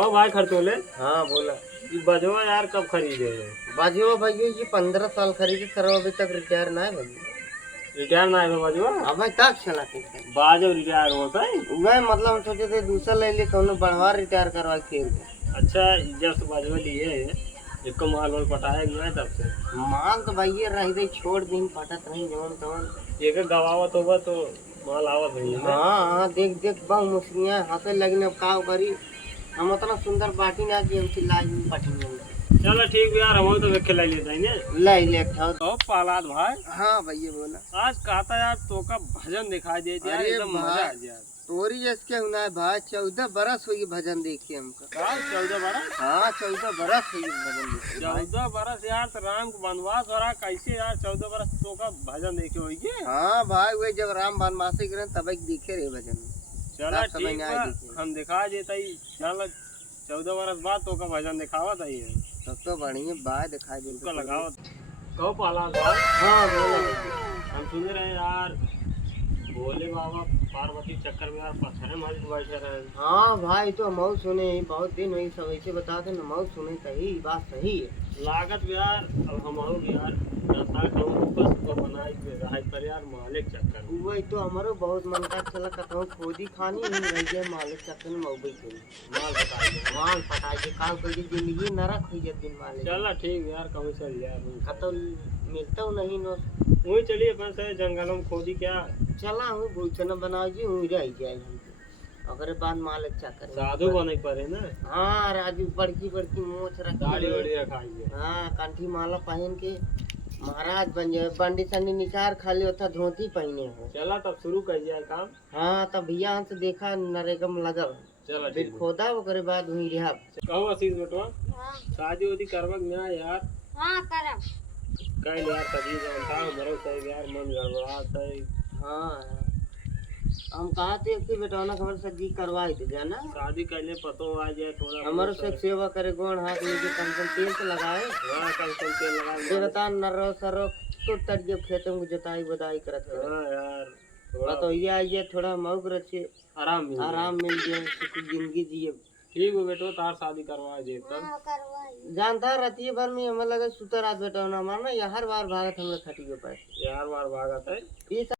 कहो भाई खरतोले, हाँ बोला। ये बजवा यार कब खरीदे हो? बाजियो भैया ये 15 साल खरीदे सर, अभी तक रिटायर ना है भैया। रिटायर ना है बजवा? अब मैं तक चलाते थे। बाजो रिटायर होता है। वह मतलब हम सोचे थे दूसरा ले लिए तो बढ़वा रिटायर करवा फिर। अच्छा, जब से बाजवा लिए है इसको माल वाल पटाया गया है तब से। माल तो भैया रह गई छोड़ दिन पटत नहीं जवन तवन। एक गवावत होगा तो माल आवत नहीं है। हाँ हाँ देख देख बहु मुस्लियाँ हाथे लगने अब का करी। हम उतना सुंदर बाटी ना कि हम चिल्ला पटी चलो ठीक यार, हम तो देख के ले लेते हैं। ले ले खाओ। तो पालाद भाई, हाँ भैया बोला। आज कहता यार तो का भजन दिखाई दे दिया, अरे एकदम मजा आ गया। तोरी इसके हुना है भाई 14 बरस हुई भजन देखे हमको। 14 बरस? हाँ 14 बरस हुई भजन देखे। 14 बरस यार, तो राम को वनवास हो रहा कैसे यार 14 बरस तो का भजन देखे होगी? हाँ भाई वही जब राम वनवासी गए तब देखे रहे भजन। चलो ठीक है, हम दिखा देते ही। चलो 14 बरस बाद तो का भजन दिखावा था ये। तब तो बढ़िया बात दिखाई दे उसका लगाओ। कहो पाला भाई। हाँ बोला। हम सुन रहे हैं यार भोले बाबा पार्वती चक्कर में यार पत्थर मारी बैठे रहे। हाँ भाई तो मऊ सुने बहुत दिन हुई सब ऐसे बताते ना मऊ सुने सही बात सही है। लागत यार अब हम यार जनता कहूँ बस को बनाई रहा पर यार मालिक चक्कर में। वही तो हमारो बहुत मन का चला कहता खोदी खानी नहीं रह गया मालिक चक्कर में मऊ के माल बताइए। माल पटाई काम कर जिंदगी नरक हुई जब दिन मालिक। चलो ठीक यार, कहूँ चल यार खतो मिलता हूँ नहीं नो। वही चलिए अपन से जंगलों में खोदी क्या चला हूँ भूचना बनाओ जी हूँ रह जाए हम अगर बाद मालिक चक्कर साधु बने पड़े ना। हाँ राजू बड़की बड़की मोछ रखी दाढ़ी वाड़ी रखाइए। हाँ कंठी माला पहन के महाराज बन जाए। बंडी संडी निचार खाली होता धोती पहने हो। चला तब शुरू कर जाए काम। हाँ तब भैया हमसे देखा नरेगम लगल। चलो फिर खोदा ओकरे बाद हुई रहा। कहो आशीष बेटवा, शादी उदी करवक ना यार? हाँ करब। कल यार कभी जानता हमारे सही यार मन गड़बड़ाता है। हाँ हम कहा थे कि बेटा ना खबर सब्जी करवाई दे जाना। शादी करने पतो आ जाए थोड़ा हमारे से सेवा करे गोण हाथ में कम से कम तेल तो लगाए। हाँ कल तेल लगा देवता नरो सरो तो तड़िए खेतों में जुताई बदाई करत है। हाँ यार तो ये आइए थोड़ा मऊ रचे आराम मिल जाए जिंदगी जिए। ठीक हो बेटो, तार शादी करवा दे तब। हाँ करवाई। जानता रतिये भर में हमें लगे सुतर रात बेटा ना मारना या हर बार भारत हमें खटी के पास यार बार भागत है।